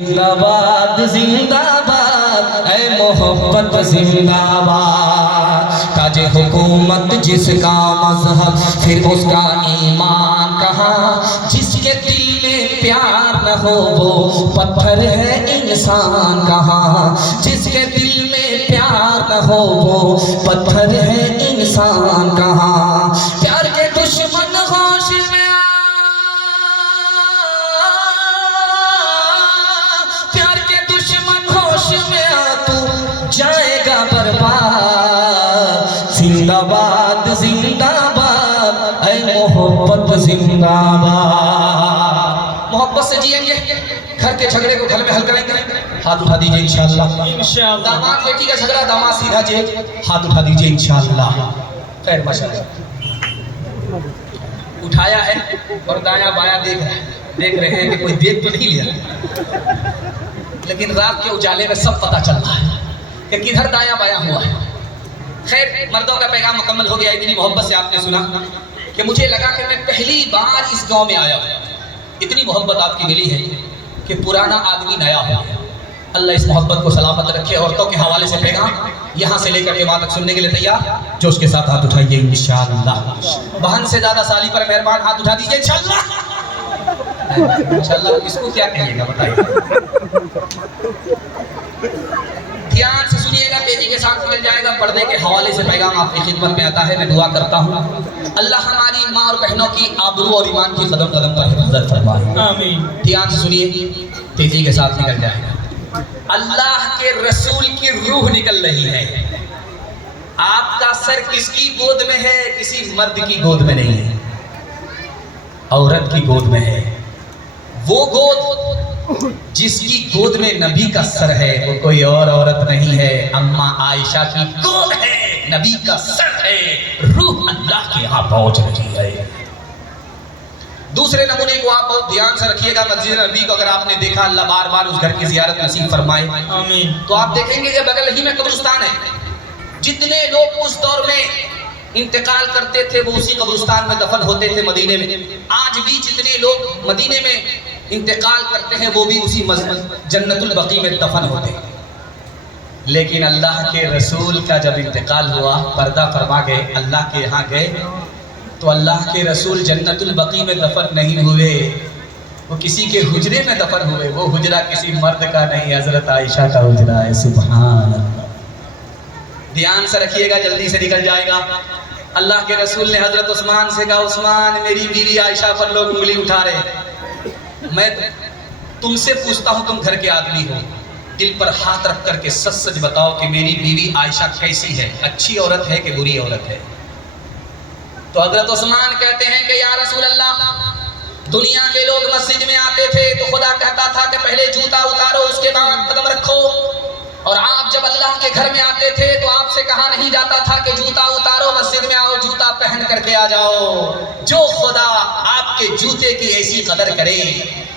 जिंदाबाद जिंदाबाद है मोहब्बत जिंदाबाद। ताजे हुकूमत जिसका मजहब फिर उसका ईमान कहाँ। जिसके दिल में प्यार न हो वो पत्थर है इंसान कहाँ। जिसके दिल में प्यार न हो वो पत्थर है इंसान कहाँ। प्यार के दुश्मन होश में जाएगा बर्बाद। जिंदाबाद जिंदाबाद है मोहब्बत जिंदाबाद। मोहब्बत से जिएंगे, घर के झगड़े को घर में हल करेंगे। हाथ उठा दीजिए इंशाअल्लाह। दामाद बेटी का झगड़ा दामाद सीधा जेल, हाथ उठा दीजिए इंशाअल्लाह। खैर माशाअल्लाह उठाया है और दाया बाया देख रहे हैं कि कोई देख तो नहीं लिया, लेकिन रात के उजाले में सब पता चल रहा है कि किधर दाया बाया हुआ है। खैर मर्दों का पैगाम मुकम्मल हो गया। इतनी मोहब्बत से आपने सुना कि मुझे लगा कि मैं पहली बार इस गांव में आया हूँ। इतनी मोहब्बत आपकी मिली है कि पुराना आदमी नया हो गया। अल्लाह इस मोहब्बत को सलामत रखे। औरतों के हवाले से पैगाम यहाँ से लेकर के वहाँ तक सुनने के लिए तैयार। जोश के साथ हाथ उठाइए इंशाअल्लाह। बहन से ज़्यादा साली पर मेहरबान, हाथ उठा दीजिए इंशाअल्लाह। इंशाअल्लाह इसको क्या कहिएगा बताइए। ध्यान से सुनिएगा, तेजी के साथ निकल जाएगा। पर्दे के हवाले से पैगाम आपकी खिदमत में आता है। मैं दुआ करता हूँ अल्लाह हमारी माँ और बहनों की आबरू और ईमान की कदम कदम पर हिफाजत फरमाए। आमीन। ध्यान से सुनिए, तेजी के साथ निकल जाएगा। अल्लाह के रसूल की रूह निकल रही है। आपका सर किसकी गोद में है? किसी मर्द की गोद में नहीं है, औरत की गोद में है। वो गोद जिसकी गोद में नबी का सर है वो कोई और औरत नहीं है, अम्मा आयशा की गोद है, नबी का सर है। रूह अल्लाह के यहाँ पहुंच रही है। दूसरे नमूने को आप बहुत ध्यान से रखिएगा। मस्जिद नबी को अगर आपने देखा, अल्लाह बार बार उस घर की जियारत नसीब फरमाए। आमीन। तो आप देखेंगे कि बगल ही में कब्रिस्तान है। जितने लोग उस दौर में इंतकाल करते थे वो उसी कब्रिस्तान में दफन होते थे मदीने में। आज भी जितने लोग मदीने में इंतकाल करते हैं वो भी उसी जन्नतुल बकी में दफन होते हैं। लेकिन अल्लाह के रसूल का जब इंतकाल हुआ, पर्दा फरमा गए, अल्लाह के यहाँ गए, तो अल्लाह के रसूल जन्नतुल बकी में दफन नहीं हुए, वो किसी के हुजरे में दफन हुए। वो हुजरा किसी मर्द का नहीं, हजरत आयशा का हुजरा है। सुभान अल्लाह। ध्यान से रखिएगा, जल्दी से निकल जाएगा। अल्लाह के रसूल ने हजरत उस्मान से कहा, उस्मान मेरी बीवी आयशा पर लोग उंगली उठा रहे। मैं तुमसे पूछता हूँ, तुम घर के आदमी हो, दिल पर हाथ रख करके सच सच बताओ कि मेरी बीवी आयशा कैसी है, अच्छी औरत है कि बुरी औरत है? तो हजरत उस्मान कहते हैं कि या रसूल अल्लाह, दुनिया के लोग मस्जिद में आते थे तो खुदा कहता था कि पहले जूता उतारो उसके बाद कदम रखो, और आप जब अल्लाह के घर में आते थे तो आपसे कहा नहीं जाता था कि जूता उतारो, मस्जिद में आओ, जूता पहन करके आ जाओ। जो खुदा आपके जूते की ऐसी कदर करे,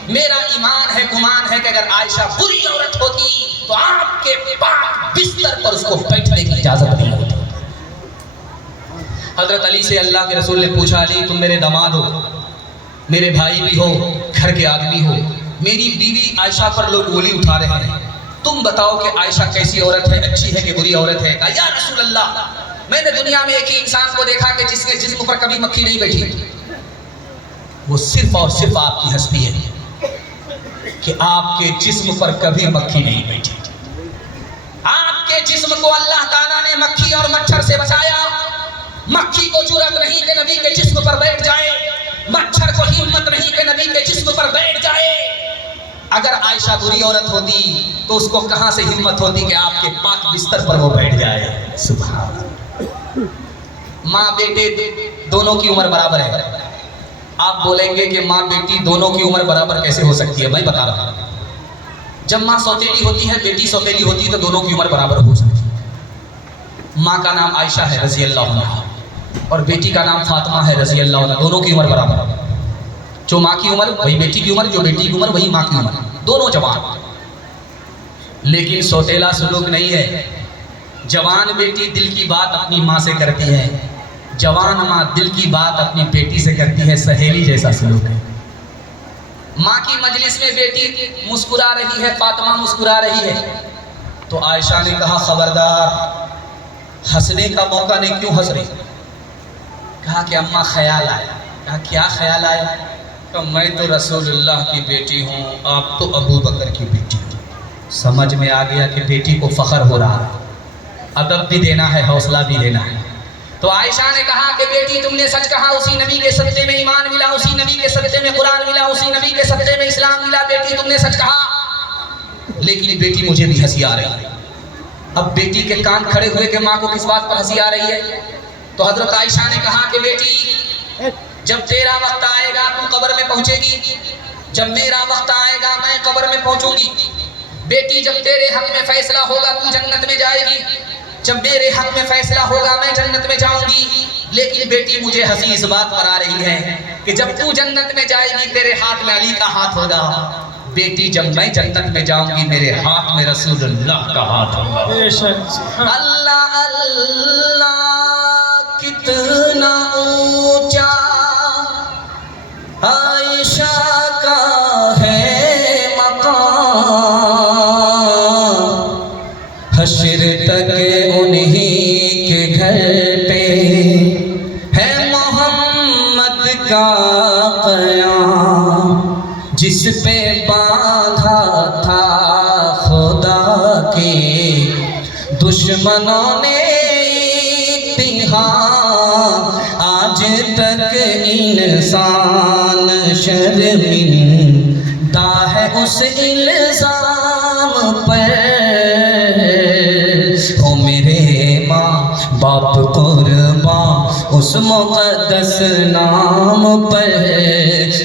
मेरा ईमान है, गुमान है कि अगर आयशा बुरी औरत होती तो आपके पाक बिस्तर पर उसको बैठने की इजाजत नहीं होती। हजरत अली से अल्लाह के रसूल ने पूछा, अली तुम मेरे दामाद हो, मेरे भाई भी हो, घर के आदमी हो, मेरी बीवी आयशा पर लोग गोली उठा रहे हैं, तुम बताओ कि आयशा कैसी औरत है, अच्छी है कि बुरी औरत है? कहा, या रसूल अल्लाह, मैंने दुनिया में एक ही इंसान को देखा कि जिसके जिस्म पर कभी मक्खी नहीं बैठी। वो सिर्फ और सिर्फ आपकी हस्ती है कि आपके जिस्म पर कभी मक्खी नहीं बैठी। आपके जिस्म को अल्लाह ताला ने मक्खी और मच्छर से बचाया। मक्खी को जुर्रत नहीं कि नबी के जिस्म पर बैठ जाए, मच्छर को हिम्मत नहीं कि नबी के जिस्म पर बैठ जाए। अगर आयशा बुरी औरत होती तो उसको कहां से हिम्मत होती कि आपके पाक बिस्तर पर वो बैठ जाए? सुभान। माँ बेटे दोनों की उम्र बराबर है। आप बोलेंगे कि माँ बेटी दोनों की उम्र बराबर कैसे हो सकती है? मैं बता रहा हूँ, जब माँ सौतेली होती है, बेटी सौतेली होती है तो दोनों की उम्र बराबर हो सकती है। माँ का नाम आयशा है रज़ी अल्लाह अन्हा और बेटी का नाम फातिमा है रज़ी अल्लाह अन्हा। दोनों की उम्र बराबर। जो माँ की उम्र वही बेटी की उम्र, जो बेटी की उम्र वही माँ की उम्र, दोनों जवान। लेकिन सौतेला सुलूक नहीं है। जवान बेटी दिल की बात अपनी माँ से करती है, जवान माँ दिल की बात अपनी बेटी से करती है। सहेली जैसा सलूक है। माँ की मजलिस में बेटी मुस्कुरा रही है, फातिमा मुस्कुरा रही है। तो आयशा ने कहा खबरदार, हंसने का मौका नहीं, क्यों हंस रही? कहा कि अम्मा ख्याल आया। कहा क्या ख्याल आया? तो मैं तो रसूलुल्लाह की बेटी हूँ, आप तो अबू बकर की बेटी हो। समझ में आ गया कि बेटी को फ़ख्र हो रहा है, अदब भी देना है, हौसला भी देना है। तो आयशा ने कहा कि बेटी तुमने सच कहा, उसी नबी के सदक़े में ईमान मिला, उसी नबी के सदक़े में कुरान मिला, उसी नबी के सदक़े में इस्लाम मिला। बेटी तुमने सच कहा। लेकिन बेटी मुझे भी हंसी आ रही है। अब बेटी के कान खड़े हुए कि माँ को किस बात पर हंसी आ रही है? तो हजरत आयशा ने कहा कि बेटी जब तेरा वक्त आएगा तू कब्र में पहुंचेगी, जब मेरा वक्त आएगा मैं कब्र में पहुंचूंगी। बेटी जब तेरे हक में फैसला होगा तू जन्नत में जाएगी, जब मेरे हक में फैसला होगा मैं जन्नत में जाऊंगी। लेकिन बेटी मुझे हंसी इस बात पर आ रही है कि जब तू जन्नत में जाएगी तेरे हाथ में अली का हाथ होगा। बेटी जब मैं जन्नत में जाऊंगी मेरे हाथ में रसूलुल्लाह का हाथ होगा। अल्लाह अल्लाह कितना ऊंचा आयशा का है मकाम, हश्र तक उन्हीं के घर पे है मोहम्मद का क़याम, जिस पे बांधा था खुदा के दुश्मनों ने आज तक इंसान शर्मिंदा है उस इल्जाम पर। ओ मेरे माँ बाप कुर्बान उस मुक़द्दस नाम पर,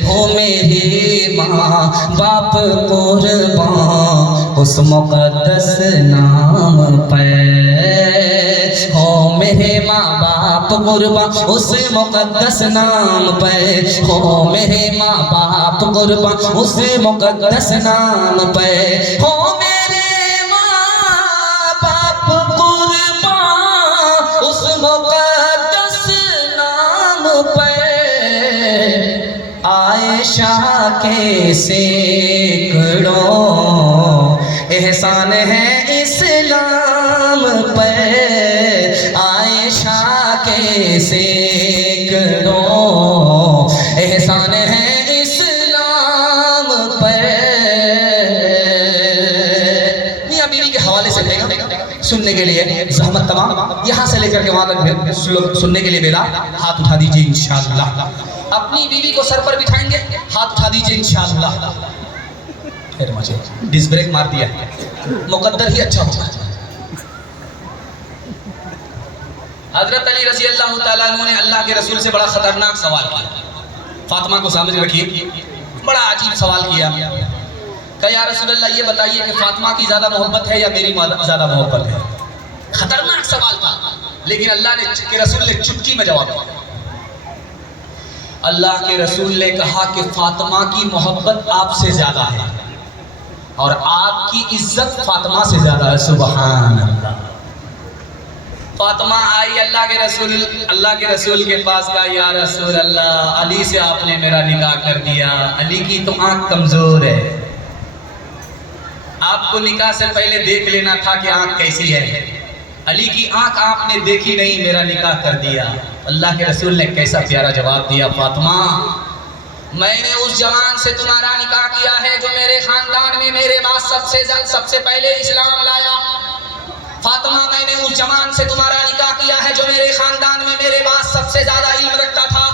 हो मेरे माँ बाप कुर्बान उस मुक़द्दस नाम पर, हो मेरे माँ बाप कुर्बान उस मुक़द्दस नाम पर, हो मेरे माँ बाप कुर्बान उस मुक़द्दस नाम पर, हो मेरे माँ बाप कुर्बान उस मुक़द्दस नाम पर। आयशा के सैकड़ों एहसान है इस्लाम पर, आयशा के सैकड़ों एहसान है इस्लाम पर। मियां बीवी के हवाले से सुनने के लिए ज़हमत तमाम, यहाँ से लेकर के वहाँ तक सुनने के लिए मेरा हाथ उठा दीजिए इंशाअल्लाह। अपनी बीवी को सर पर बिठाएंगे, हाथ उठा दीजिए इंशाअल्लाह। फिर मुझे डिस्क ब्रेक मार दिया, मुकद्दर ही अच्छा होगा। हजरत अली रज़ी अल्लाह ताला अन्हु ने अल्लाह के रसूल से बड़ा खतरनाक सवाल किया। फातिमा को सामने रखिए, बड़ा अजीब सवाल किया। कहा या रसूलल्लाह ये बताइए कि फातिमा की ज़्यादा मोहब्बत है या मेरी ज़्यादा मोहब्बत है? खतरनाक सवाल था, लेकिन अल्लाह के रसूल ने चुटकी में जवाब दिया। अल्लाह के रसूल ने कहा कि फातिमा की मोहब्बत आपसे ज़्यादा है और आपकी इज्जत फातिमा से ज़्यादा है। सुभान अल्लाह। फातिमा आई अल्लाह के रसूल के पास, कहा या रसूल अल्लाह अली से आपने मेरा निकाह कर दिया, अली की तो आँख कमज़ोर है, आपको निकाह से पहले देख लेना था कि आँख कैसी है। अली की आँख आपने देखी नहीं, मेरा निकाह कर दिया। अल्लाह के रसूल ने कैसा प्यारा जवाब दिया, फातिमा मैंने उस जवान से तुम्हारा निकाह किया है जो मेरे खानदान में मेरे बाद सबसे पहले इस्लाम लाया। फातिमा मैंने उस जवान से तुम्हारा निकाह किया है जो मेरे खानदान में मेरे बाद सबसे ज्यादा इल्म रखता था।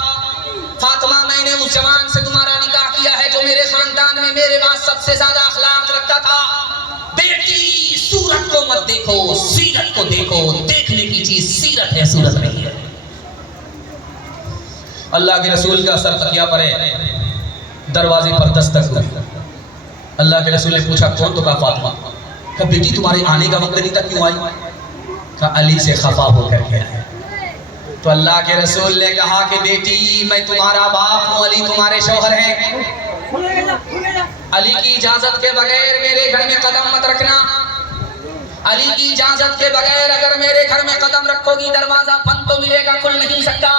फातिमा मैंने उस जवान से तुम्हारा निकाह किया है जो मेरे खानदान में मेरे बाद सबसे ज्यादा अखलाक रखता था। बेटी सूरत को मत देखो, सीरत को देखो। देखने की चीज सीरत है, सूरत नहीं है। अल्लाह के रसूल का सर तकिया पर है, दरवाजे पर दस्तक हुई। अल्लाह के रसूल ने पूछा कौन? तो कहा फातिमा। कहा बेटी तुम्हारे आने का वक्त नहीं था, क्यों आई? कहा अली से खफा होकर के आया। तो अल्लाह के रसूल ने कहा कि बेटी मैं तुम्हारा बाप हूँ, अली तुम्हारे शौहर हैं। अली की इजाजत के बगैर मेरे घर में कदम मत रखना। अली की इजाजत के बगैर अगर मेरे घर में कदम रखोगी दरवाजा बंद तो मिलेगा, खुल नहीं सकता।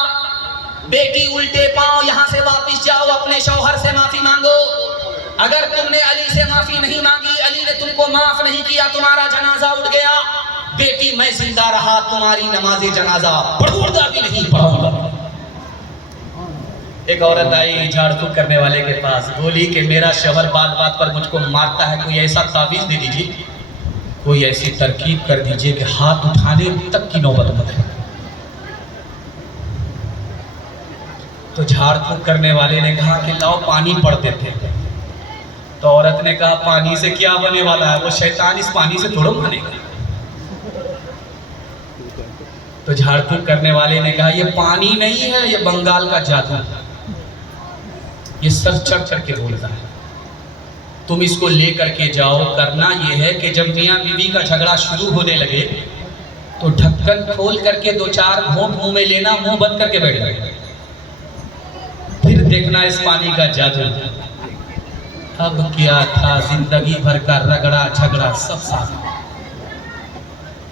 बेटी उल्टे पांव यहाँ से वापस जाओ, अपने शौहर से माफी मांगो। अगर तुमने अली से माफी नहीं मांगी, अली ने तुमको माफ नहीं किया, तुम्हारा जनाजा उठ गया, बेटी मैं जिंदा रहा, तुम्हारी नमाज़े जनाजा पढ़ूंगा भी नहीं पढ़ूंगा। एक औरत आई झाड़ फूक करने वाले के पास, बोली कि मेरा शौहर बात बात पर मुझको मारता है, कोई ऐसा ताबीज दे दीजिए, कोई ऐसी तरकीब कर दीजिए कि हाथ उठाने तक की नौबत मत है। तो झाड़ फूक करने वाले ने कहा कि लाओ पानी पढ़ देते हैं। तो औरत ने कहा पानी से क्या बने वाला है, वो शैतान इस पानी से थोड़ा मानेगा। तो झाड़ फूक करने वाले ने कहा ये पानी नहीं है, ये बंगाल का जादू है, ये सर चढ़ चढ़ के बोलता है, तुम इसको लेकर के जाओ। करना ये है कि जब मियाँ बीवी का झगड़ा शुरू होने लगे तो ढक्कन खोल करके 2-4 घूंट मुंह में लेना, मुंह बंद करके बैठ जाए, फिर देखना इस पानी का जादू। अब क्या था, जिंदगी भर का रगड़ा झगड़ा सब साथ।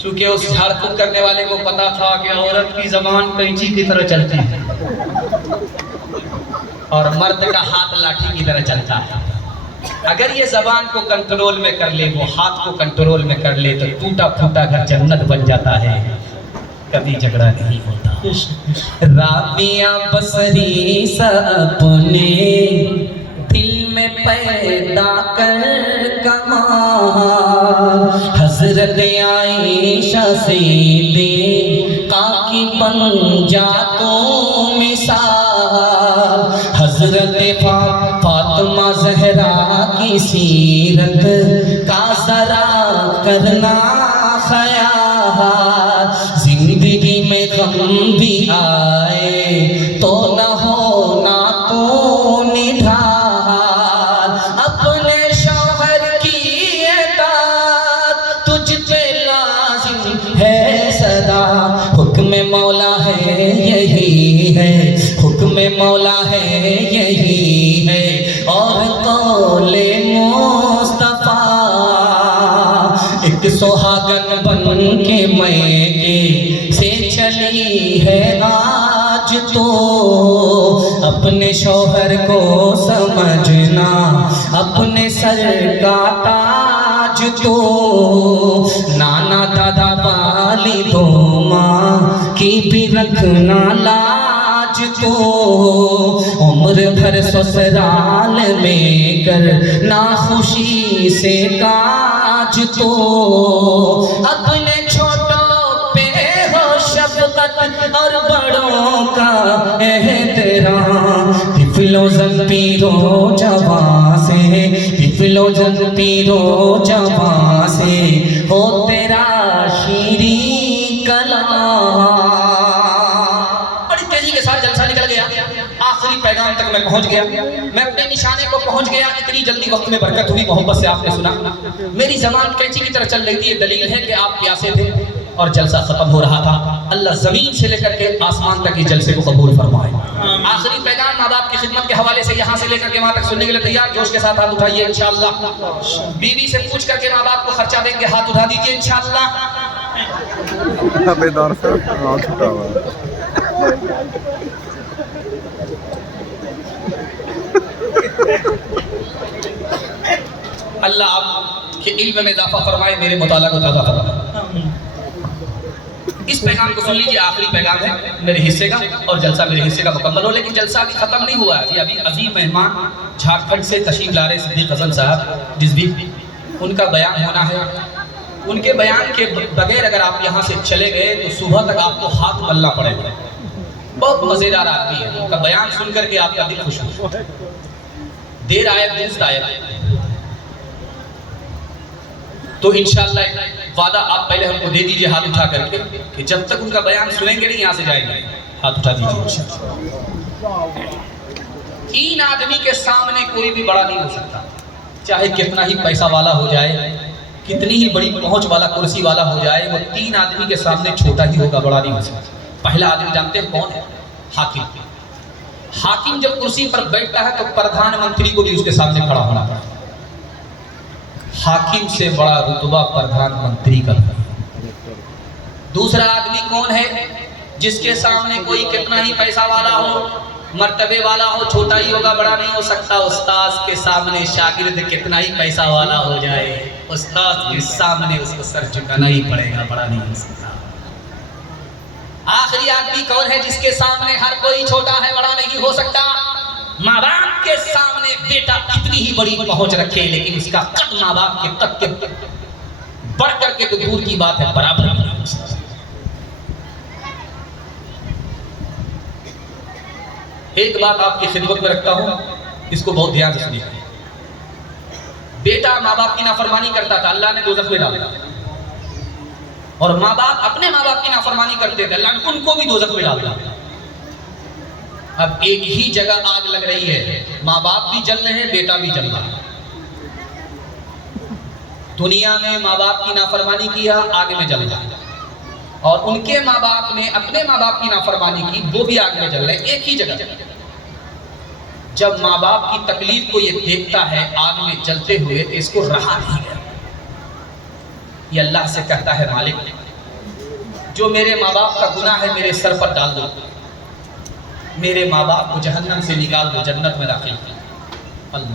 चूंकि उस झाड़ फूक करने वाले को पता था कि औरत की जबान कैंची की तरह चलती है और मर्द का हाथ लाठी की तरह चलता है। अगर ये जबान को कंट्रोल में कर ले, वो हाथ को कंट्रोल में कर ले, तो टूटा फूटा घर जन्नत बन जाता है, कभी झगड़ा नहीं होता। राबिया बसरी सपने दिल में पैदा कर कमाल, हजरत आयशा से दे काकी बन जा तो मिसाल, हजरत फातिमा ज़हरा की सीरत का जरा करना ख्याल, जिंदगी में गम भी आए तो न हो ना तो निढाल, अपने शौहर की एतात तुझ पे लाजिम है सदा, हुक्म मौला है यही है, हुक्म मौला है यही है, और कौले मुस्तफा एक सुहागन बन के मैके से चली है आज तो, अपने शौहर को समझना अपने सर का ताज तो, नाना दादा वालिदों माँ की भी रखना लाज तो, उम्र भर ससुराल में कर ना खुशी से काज तो, अपने छोटों पे हो शफकत और बड़ों का एहतराम, तिफलो ज़ंपीरो जवां से, तिफलो ज़ंपीरो जवां से हो तेरा शीरी कलाम। बड़ी तेजी के साथ जलसा निकल गया, आखिरी पैगाम तक मैं पहुंच गया, मैं अपने निशाने को पहुंच गया। इतनी जल्दी वक्त में बरकत हुई, मोहब्बत से आपने सुना। मेरी जबान कैंची की तरह चल रही थी, ये दलील है कि आप प्यासे थे और जलसा खत्म हो रहा था। अल्लाह जमीन से लेकर के आसमान तक इस जलसे को कबूल फरमाए। आखिरी पैगाम माँ बाप की खिदमत के हवाले से यहाँ से लेकर के वहाँ तक सुनने के लिए तैयार? जोश के साथ हाथ उठाइए इंशाअल्लाह। बीवी से पूछ करके माँ बाप को खर्चा देंगे, हाथ उठा दीजिए इंशाअल्लाह। अल्लाह आपके इल्म में इजाफा फरमाए, मेरे मुताला को ताज़ा फरमाए। इस पैगाम को सुन लीजिए, आखिरी पैगाम है मेरे हिस्से का, और जलसा मेरे हिस्से का मुकम्मल हो। लेकिन जलसा अभी ख़त्म नहीं हुआ है। अभी अजीम मेहमान झारखंड से तशरीफ ला रहे सिद्दीक हसन साहब रिजवी, उनका बयान होना है। उनके बयान के बगैर अगर आप यहाँ से चले गए तो सुबह तक आपको हाथ मलना पड़ेगा। बहुत मज़ेदार आदमी है, उनका बयान सुन करके आपका दिल खुश हो। देर आए दुरुस्त आए, तो इंशाअल्लाह वादा आप पहले हमको दे दीजिए हाथ उठा करके कि जब तक उनका बयान सुनेंगे नहीं यहाँ से जाएंगे। हाथ उठा दीजिए। तीन आदमी के सामने कोई भी बड़ा नहीं हो सकता, चाहे कितना ही पैसा वाला हो जाए, कितनी ही बड़ी पहुंच वाला कुर्सी वाला हो जाए, वो तीन आदमी के सामने छोटा ही होगा, बड़ा नहीं हो सकता। पहला आदमी जानते हैं कौन है? हाकिम। हाकिम जब कुर्सी पर बैठता है तो प्रधानमंत्री को भी उसके सामने खड़ा होना पड़ता है। हाकिम से बड़ा रुतबा प्रधानमंत्री का। दूसरा आदमी कौन है? जिसके सामने कोई कितना ही पैसा वाला हो, मर्तबे वाला हो छोटा ही होगा, बड़ा नहीं हो सकता। उस्ताद के सामने शागिर्द कितना ही पैसा वाला हो जाए, उस्ताद के सामने उसको सर झुकाना ही पड़ेगा, बड़ा नहीं हो सकता। आखिरी आदमी कौन है जिसके सामने हर कोई छोटा है, बड़ा नहीं हो सकता? माँ बाप के सामने बेटा कितनी ही बड़ी पहुंच रखे, लेकिन उसका कद माँ बाप के कद के बढ़ करके तो दूर की बात है, बराबर नहीं हो सकता। एक बात आपकी खिदमत में रखता हूं, इसको बहुत ध्यान से सुनिए। बेटा माँ बाप की नाफरमानी करता था, अल्लाह ने दोज़ख में डाला, और माँ बाप अपने माँ बाप की नाफरमानी करते थे, अल्लाह ने उनको भी दोज़ख में डाला। अब एक ही जगह आग लग रही है, माँ बाप भी जल रहे हैं, बेटा भी जल रहा है। दुनिया में माँ बाप की नाफरमानी किया, आग में जल रहा है, और उनके माँ बाप ने अपने माँ बाप की नाफरमानी की, वो भी आग में जल रहे हैं, एक ही जगह। जब माँ बाप की तकलीफ को ये देखता है आग में जलते हुए, तो इसको रहा नहीं गया। ये अल्लाह से कहता है, मालिक जो मेरे माँ बाप का गुनाह है मेरे सर पर डाल दो, मेरे माँ बाप को जहन्नम से निकाल दो, जन्नत में दाखिल कर। अल्लाह